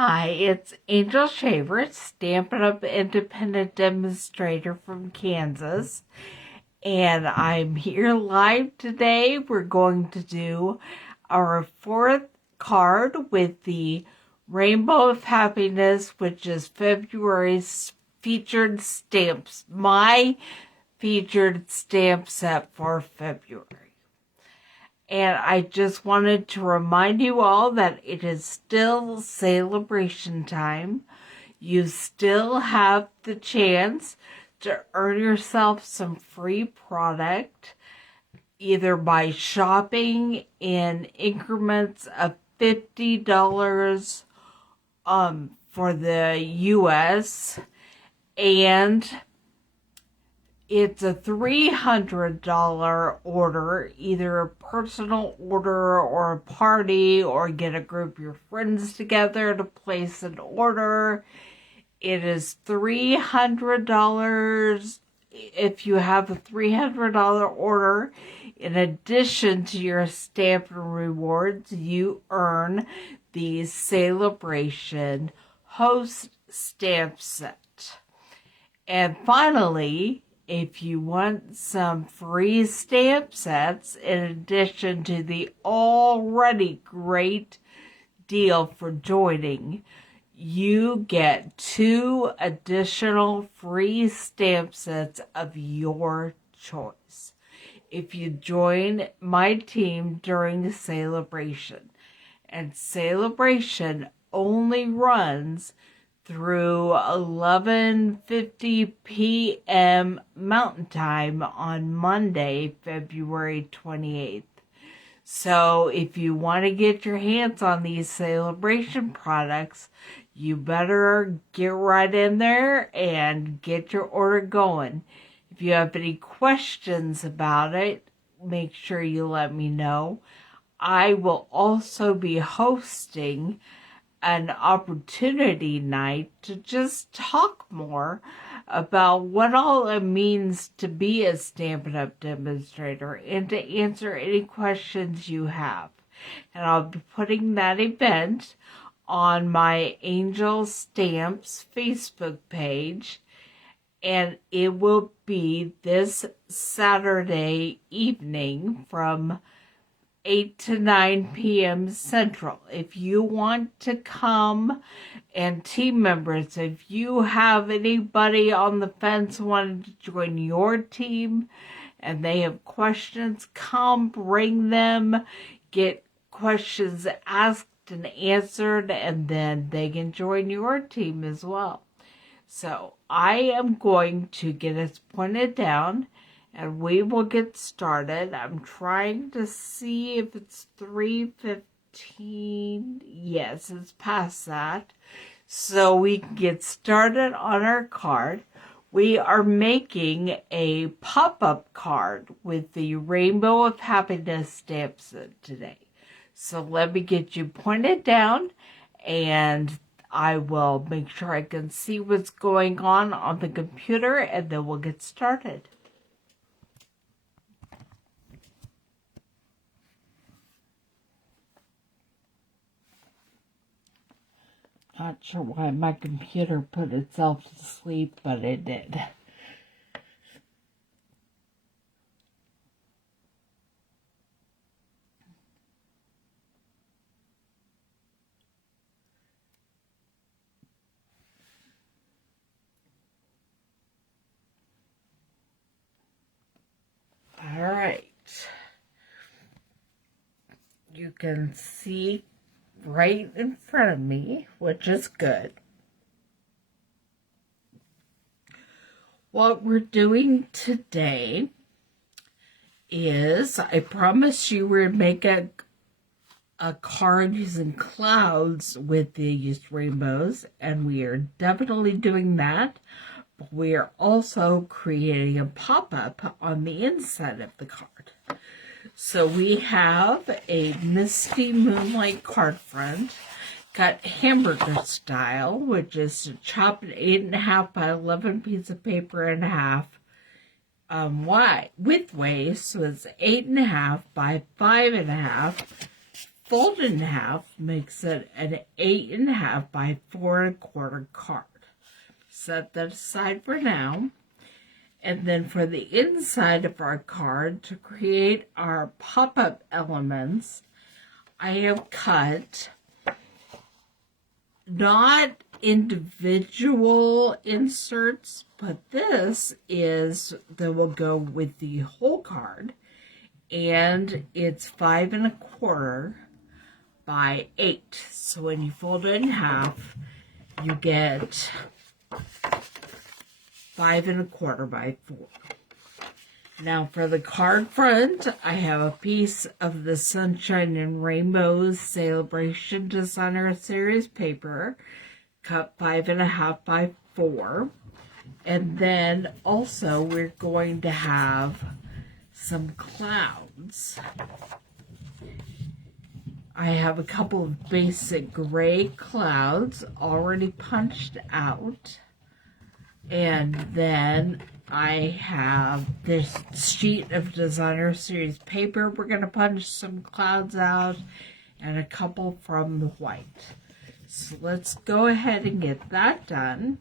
Hi, it's Angel Shaver, Stampin' Up independent demonstrator from Kansas, and I'm here live today. We're going to do our fourth card with the Rainbow of Happiness, which is February's featured stamps, my featured stamp set for February. And I just wanted to remind you all that it is still celebration time. You still have the chance to earn yourself some free product, either by shopping in increments of $50 for the US, and it's a $300 order, either a personal order or a party, or get a group of your friends together to place an order. It is $300 if you have a $300 order. In addition to your Stampin' Rewards, you earn the Celebration Host Stamp Set. And finally, if you want some free stamp sets, in addition to the already great deal for joining, you get 2 additional free stamp sets of your choice if you join my team during the celebration. And celebration only runs through 11:50 p.m. Mountain Time on Monday, February 28th. So if you want to get your hands on these celebration products, you better get right in there and get your order going. If you have any questions about it, make sure you let me know. I will also be hosting an opportunity night to just talk more about what all it means to be a Stampin' Up demonstrator and to answer any questions you have. And I'll be putting that event on my Angel Stamps Facebook page, and it will be this Saturday evening from 8 to 9 p.m. Central. If you want to come, and team members, if you have anybody on the fence wanting to join your team and they have questions, come, bring them, get questions asked and answered, and then they can join your team as well. So I am going to get us pointed down, and we will get started. I'm trying to see if it's 3:15. Yes, it's past that. So we can get started on our card. We are making a pop-up card with the Rainbow of Happiness stamp set today. So let me get you pointed down, and I will make sure I can see what's going on the computer, and then we'll get started. Not sure why my computer put itself to sleep, but it did. All right. You can see right in front of me, which is good. What we're doing today is, I promised you we'd make a card using clouds with these rainbows, and we are definitely doing that. But we are also creating a pop-up on the inside of the card. So we have a Misty Moonlight card front, got hamburger style, which is to chop an 8.5 by 11 piece of paper in half, wide widthways, so it's 8.5 by 5.5 fold in half makes it an 8.5 by 4.25 card. Set that aside for now. And then for the inside of our card, to create our pop-up elements, I have cut not individual inserts, but this is that will go with the whole card, and it's 5.25 by 8. So when you fold it in half, you get 5.25 by 4. Now for the card front, I have a piece of the Sunshine and Rainbows Celebration Designer Series paper, cut 5.5 by 4. And then also we're going to have some clouds. I have a couple of basic gray clouds already punched out. And then I have this sheet of Designer Series paper. We're going to punch some clouds out and a couple from the white. So let's go ahead and get that done.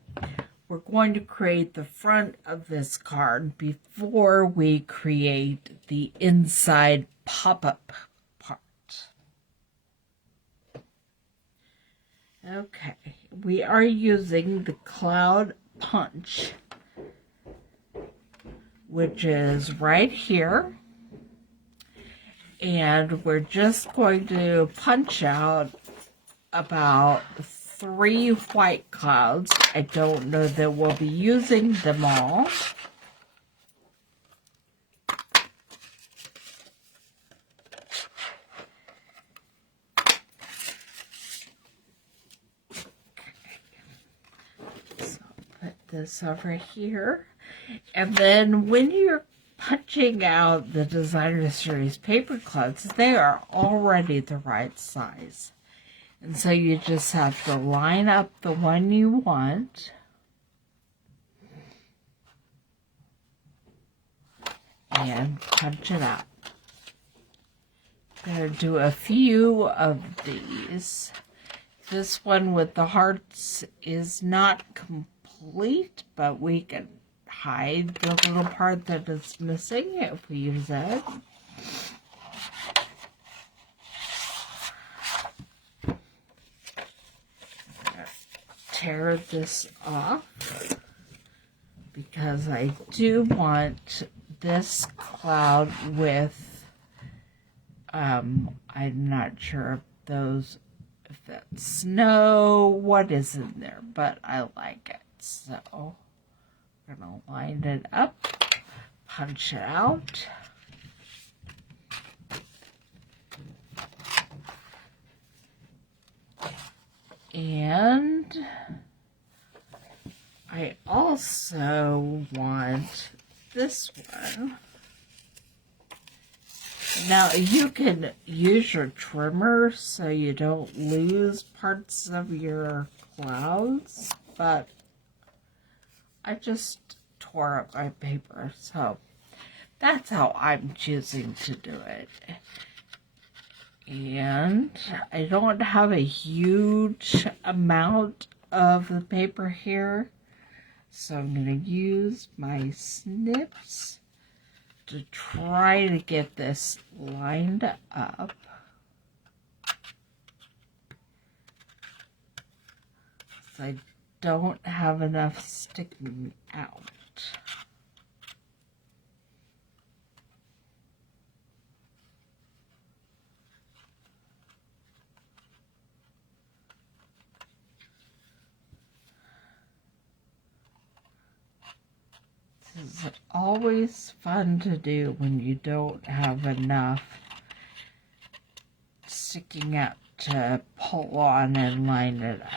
We're going to create the front of this card before we create the inside pop-up part. Okay, we are using the cloud punch, which is right here, and we're just going to punch out about 3 white clouds. I don't know that we'll be using them all. This over here, and then when you're punching out the Designer Series paper clouds, they are already the right size, and so you just have to line up the one you want and punch it out. I'm going to do a few of these. This one with the hearts is not complete, but we can hide the little part that is missing if we use it. Tear this off because I do want this cloud with I'm not sure if that's snow, what is in there, but I like it. So I'm going to line it up, punch it out. And I also want this one. Now you can use your trimmer so you don't lose parts of your clouds, but I just tore up my paper, so that's how I'm choosing to do it. And I don't have a huge amount of the paper here, so I'm going to use my snips to try to get this lined up. So I don't have enough sticking out. This is always fun to do when you don't have enough sticking out to pull on and line it up.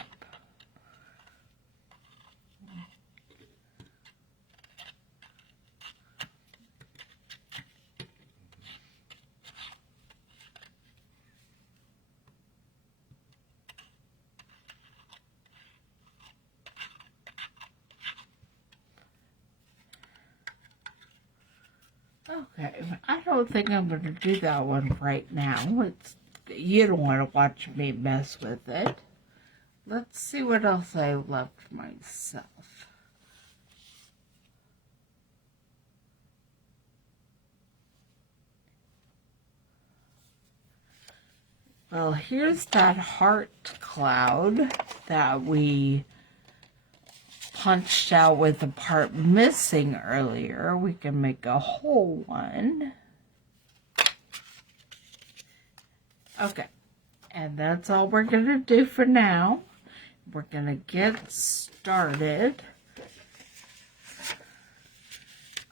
Okay, I don't think I'm going to do that one right now. It's you don't want to watch me mess with it. Let's see what else I left myself. Well, here's that heart cloud that we punched out with the part missing earlier. We can make a whole one. Okay, and that's all we're going to do for now. We're going to get started.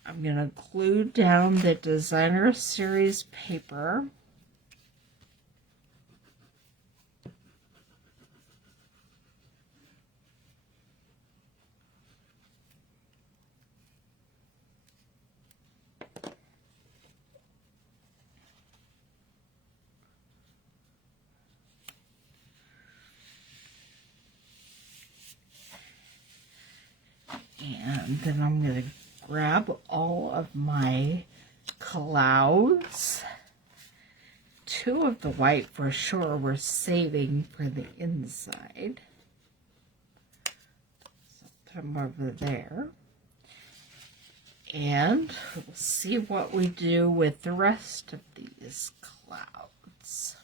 I'm going to glue down the designer series paper. And then I'm going to grab all of my clouds. 2 of the white for sure we're saving for the inside. So put them over there. And we'll see what we do with the rest of these clouds.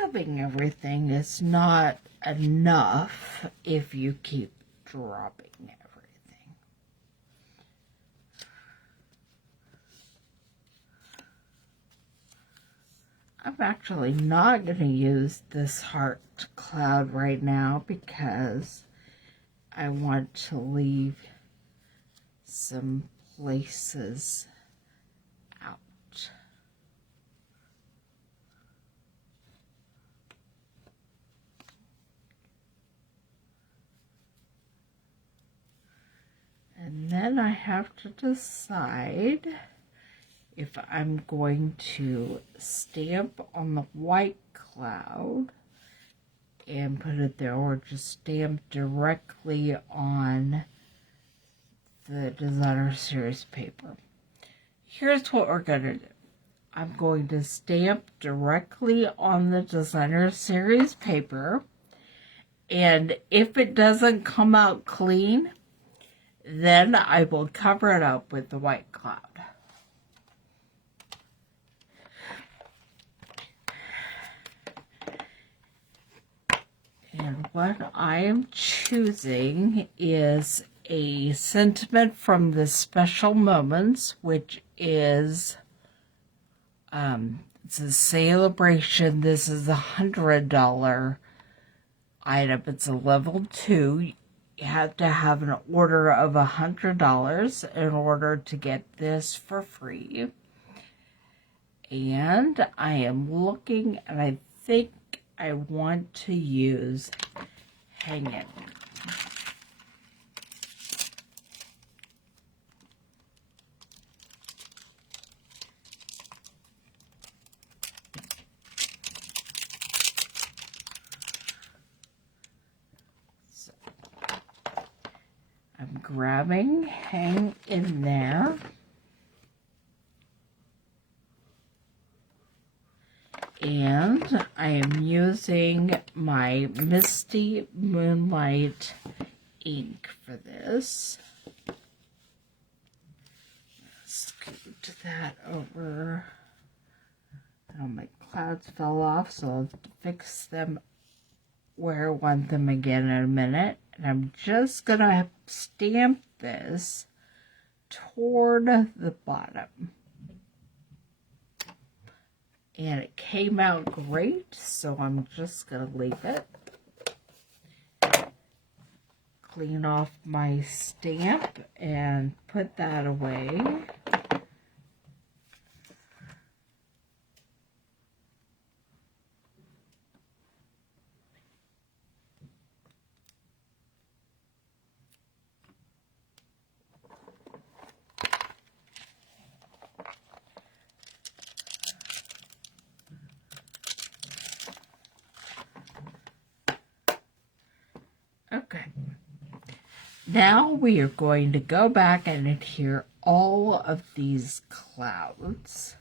Having everything is not enough if you keep dropping everything. I'm actually not going to use this heart cloud right now because I want to leave some places out. And then I have to decide if I'm going to stamp on the white cloud and put it there, or just stamp directly on the designer series paper. Here's what we're going to do. I'm going to stamp directly on the designer series paper, and if it doesn't come out clean, then I will cover it up with the white cloud. And what I am choosing is a sentiment from the Special Moments, which is, it's a celebration. This is $100 item. It's a level 2. You have to have an order of $100 in order to get this for free. And I am looking, and I think I want to use Hang It. So I'm grabbing Hang in there. And I am using my Misty Moonlight ink for this. Scoot that over. Oh, my clouds fell off, so I'll fix them where I want them again in a minute. And I'm just going to stamp this toward the bottom. And it came out great, so I'm just going to leave it. Clean off my stamp and put that away. Now we are going to go back and adhere all of these clouds.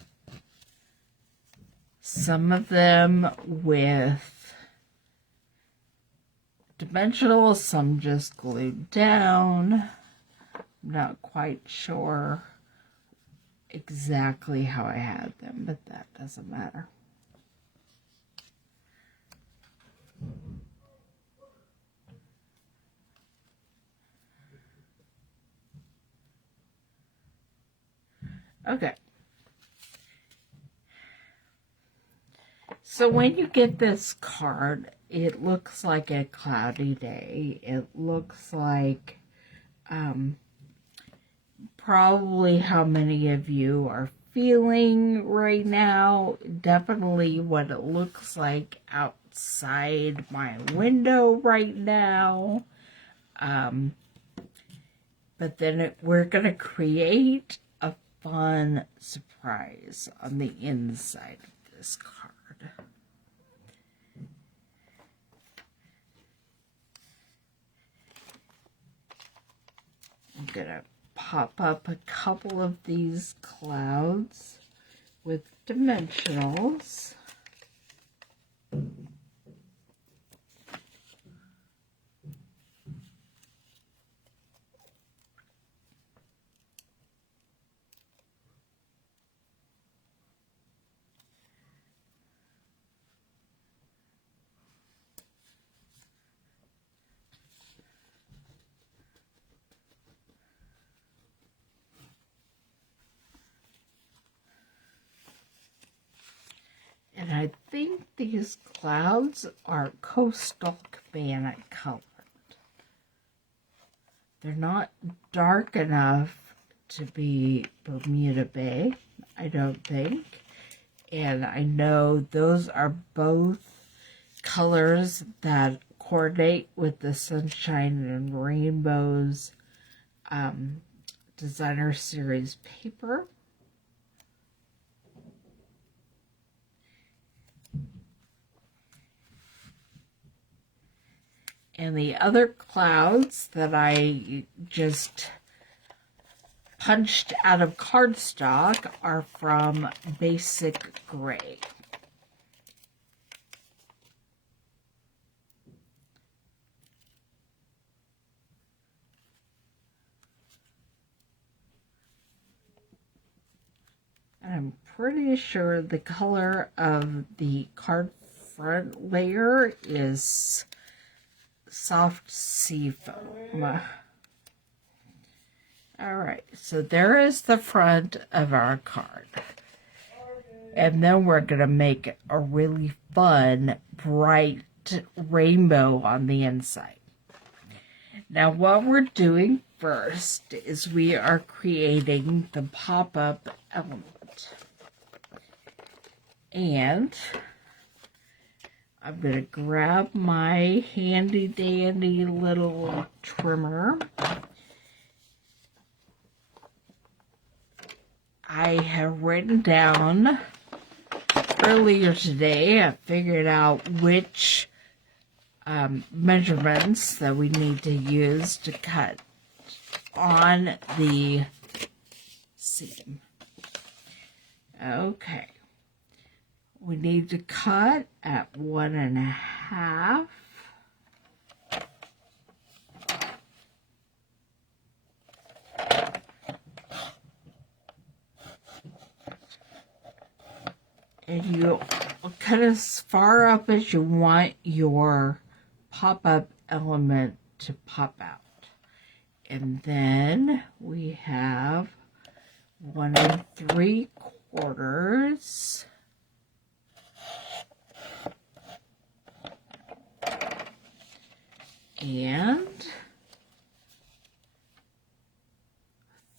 Some of them with dimensional, some just glued down. I'm not quite sure exactly how I had them, but that doesn't matter. Okay. So when you get this card, it looks like a cloudy day. It looks like probably how many of you are feeling right now. Definitely what it looks like outside my window right now. But then we're going to create a fun surprise on the inside of this card. I'm going to pop up a couple of these clouds with dimensionals. And I think these clouds are coastal cabana colored. They're not dark enough to be Bermuda Bay, I don't think. And I know those are both colors that coordinate with the Sunshine and Rainbows designer series paper. And the other clouds that I just punched out of cardstock are from Basic Gray. And I'm pretty sure the color of the card front layer is soft sea foam. All right, so there is the front of our card. And then we're going to make a really fun, bright rainbow on the inside. Now, what we're doing first is we are creating the pop-up element. And I'm going to grab my handy-dandy little trimmer. I have written down earlier today, I figured out which measurements that we need to use to cut on the seam. Okay. We need to cut at 1.5. And you cut as far up as you want your pop-up element to pop out. And then we have 1 3/4. And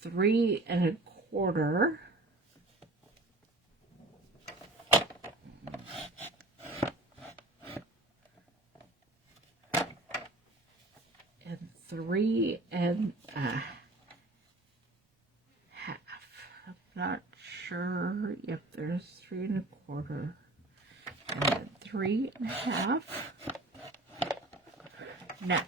3 1/4. And 3 1/2. I'm not sure. Yep, there's 3 1/4. And then 3 1/2. Now,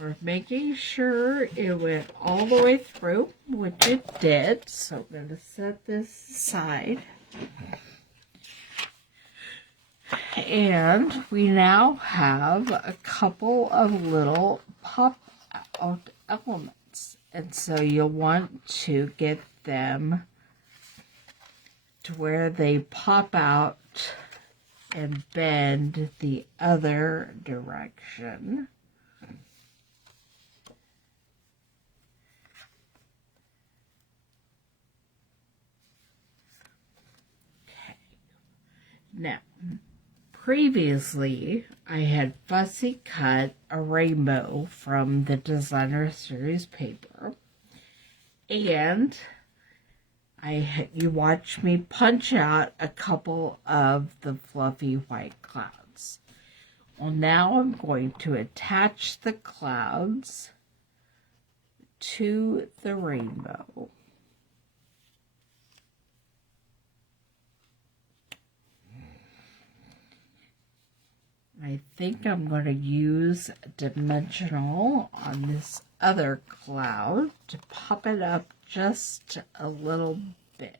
We're making sure it went all the way through, which it did. So I'm going to set this aside. And we now have a couple of little pop-out elements. And so you'll want to get them to where they pop out and bend the other direction. Okay. Now, previously, I had fussy cut a rainbow from the Designer Series paper, and you watched me punch out a couple of the fluffy white clouds. Well, now I'm going to attach the clouds to the rainbow. I think I'm going to use dimensional on this other cloud to pop it up just a little bit.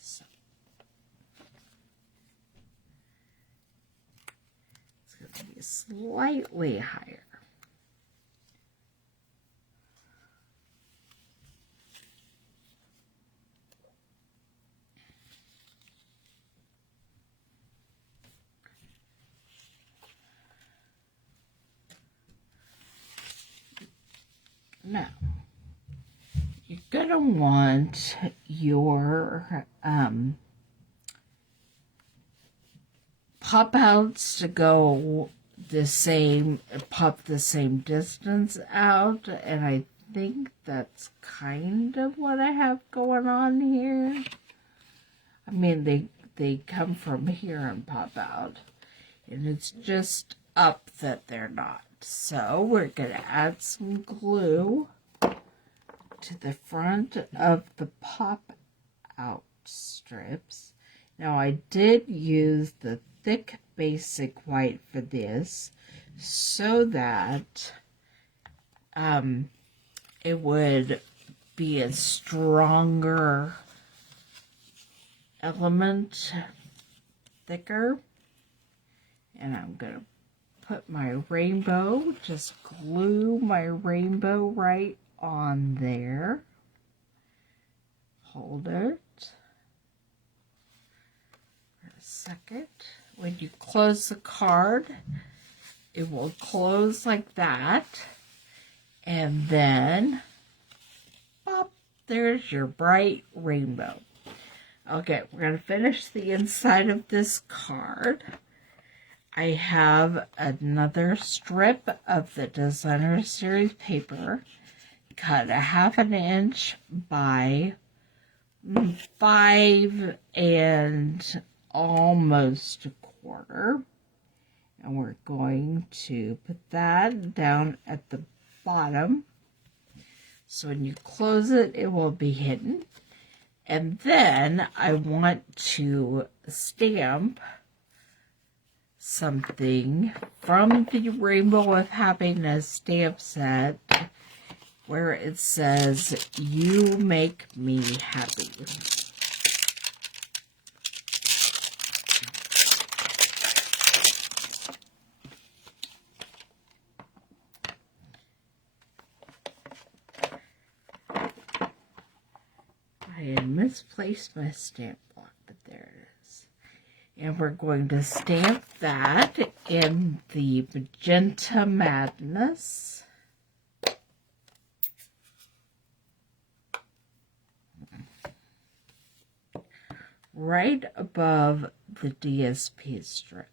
So it's going to be slightly higher. Now, you're going to want your pop-outs to go the same, pop the same distance out, and I think that's kind of what I have going on here. I mean, they come from here and pop out, and it's just up that they're not. So we're going to add some glue to the front of the pop-out strips. Now I did use the thick basic white for this so that it would be a stronger element, thicker. And I'm going to put my rainbow, just glue my rainbow right on there. Hold it for a second. When you close the card, it will close like that. And then, pop, there's your bright rainbow. Okay, we're going to finish the inside of this card. I have another strip of the Designer Series paper, cut 1/2 inch by 5 and almost 1/4. And we're going to put that down at the bottom. So when you close it, it will be hidden. And then I want to stamp something from the Rainbow of Happiness stamp set where it says, "You make me happy." I had misplaced my stamp block, but there it is. And we're going to stamp that in the Magenta Madness. Right above the DSP strip.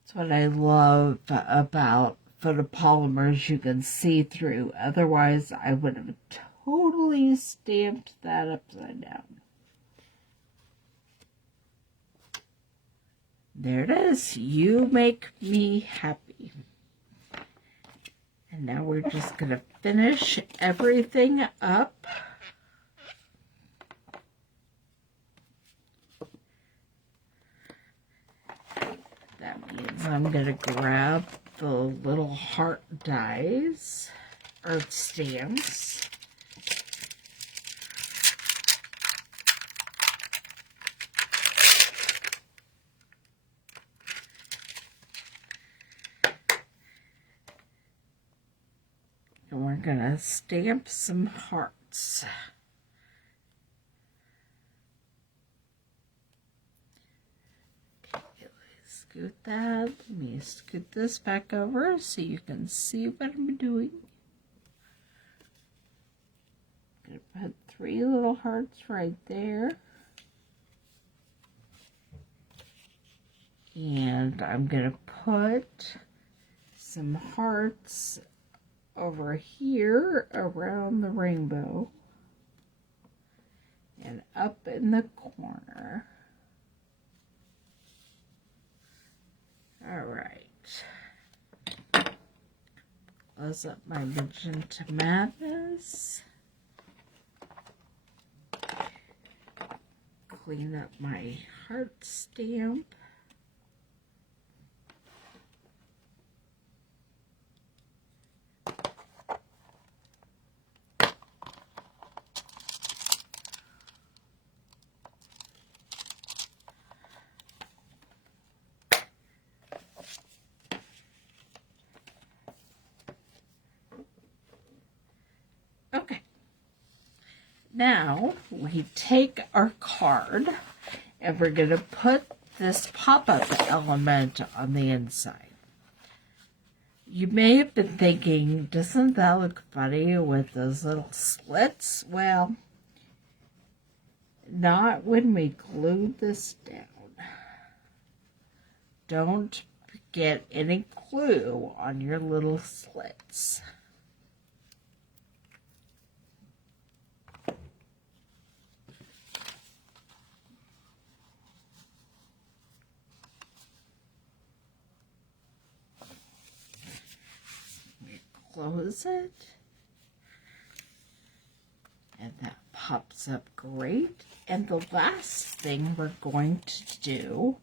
That's what I love about photopolymers, you can see through. Otherwise, I would have totally stamped that upside down. There it is. You make me happy. And now we're just going to finish everything up. is I'm going to grab the little heart dies, or stamps. And we're going to stamp some hearts. Scoot that. Let me scoot this back over so you can see what I'm doing. I'm going to put 3 little hearts right there. And I'm going to put some hearts over here around the rainbow and up in the corner. All right. Close up my Magenta Madness. Clean up my heart stamp. Okay, now we take our card and we're going to put this pop-up element on the inside. You may have been thinking, doesn't that look funny with those little slits? Well, not when we glue this down. Don't get any glue on your little slits. Close it, and that pops up great. And the last thing we're going to do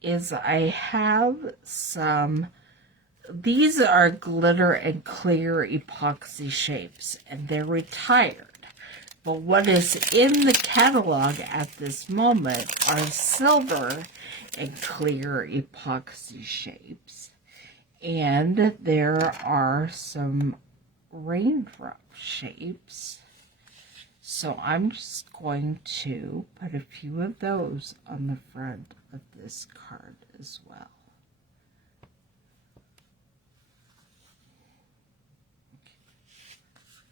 is I have some, these are glitter and clear epoxy shapes, and they're retired. But what is in the catalog at this moment are silver and clear epoxy shapes. And there are some raindrop shapes. So I'm just going to put a few of those on the front of this card as well.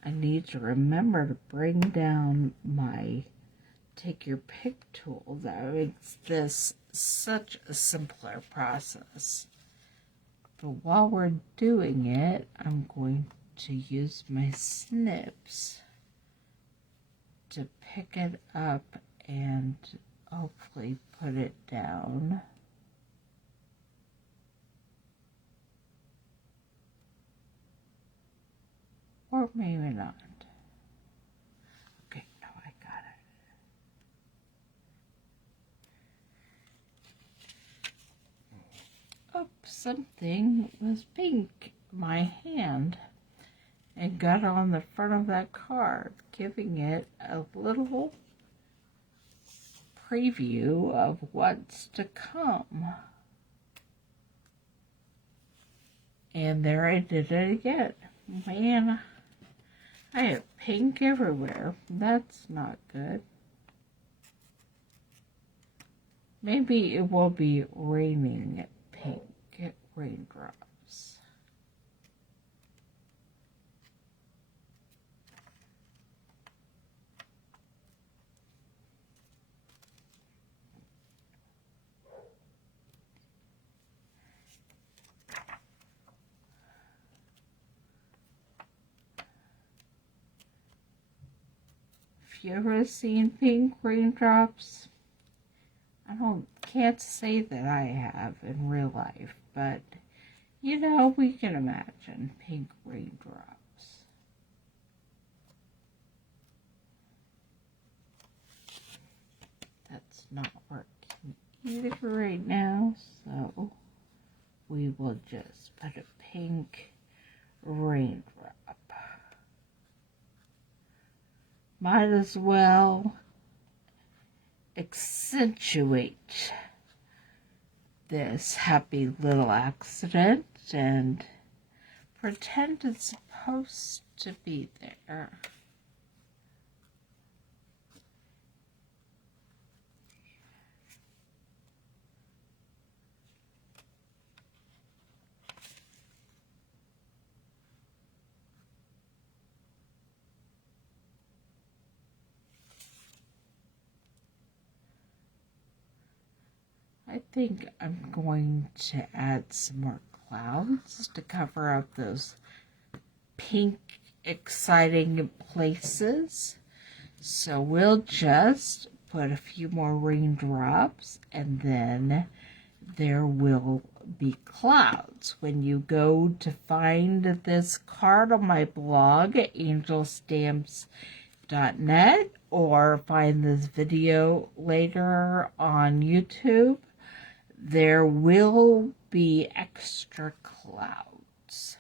I need to remember to bring down my take your pick tool. That makes this such a simpler process. But while we're doing it, I'm going to use my snips to pick it up and hopefully put it down. Or maybe not. Okay, no, I got it. Oh, something was pink in my hand and got on the front of that card, giving it a little preview of what's to come. And there I did it again. Man, I have pink everywhere. That's not good. Maybe it will be raining pink raindrops. If you ever seen pink raindrops, can't say that I have in real life, but you know, we can imagine pink raindrops. That's not working either right now, so we will just put a pink raindrop. Might as well accentuate this happy little accident and pretend it's supposed to be there. I think I'm going to add some more clouds to cover up those pink, exciting places. So we'll just put a few more raindrops, and then there will be clouds. When you go to find this card on my blog, angelstamps.net, or find this video later on YouTube, there will be extra clouds.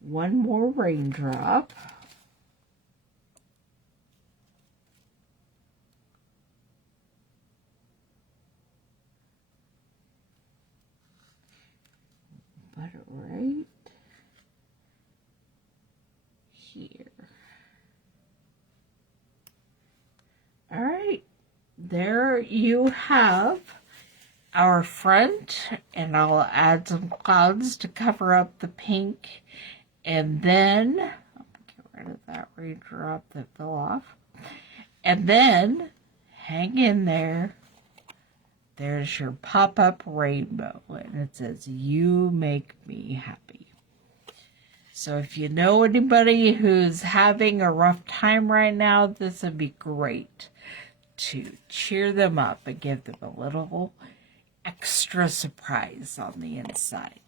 One more raindrop. Put it right here. All right, there you have our front, and I'll add some clouds to cover up the pink, and then I'll get rid of that raindrop that fell off, and then hang in there. There's your pop-up rainbow, and it says, "You make me happy." So if you know anybody who's having a rough time right now, this would be great to cheer them up and give them a little extra surprise on the inside.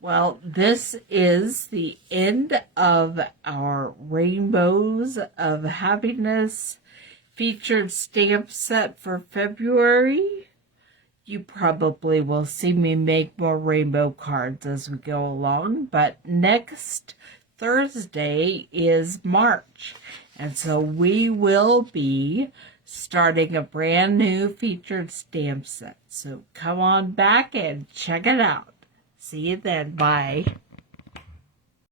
Well, this is the end of our Rainbows of Happiness featured stamp set for February. You probably will see me make more rainbow cards as we go along, but next Thursday is March, and so we will be starting a brand new featured stamp set. So come on back and check it out. See you then. Bye.